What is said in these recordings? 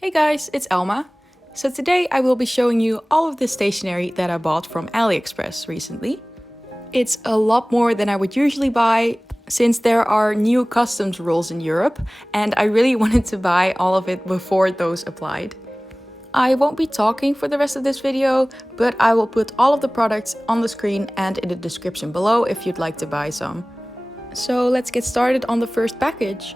Hey guys, it's Elma. So today I will be showing you all of the stationery that I bought from AliExpress recently. It's a lot more than I would usually buy since there are new customs rules in Europe and I really wanted to buy all of it before those applied. I won't be talking for the rest of this video, but I will put all of the products on the screen and in the description below if you'd like to buy some. So let's get started on the first package.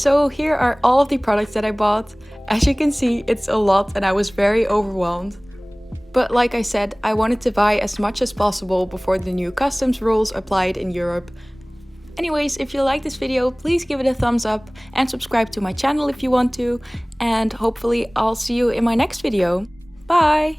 So here are all of the products that I bought. As you can see, it's a lot and I was very overwhelmed. But like I said, I wanted to buy as much as possible before the new customs rules applied in Europe. Anyways, if you like this video, please give it a thumbs up and subscribe to my channel if you want to. And hopefully I'll see you in my next video. Bye!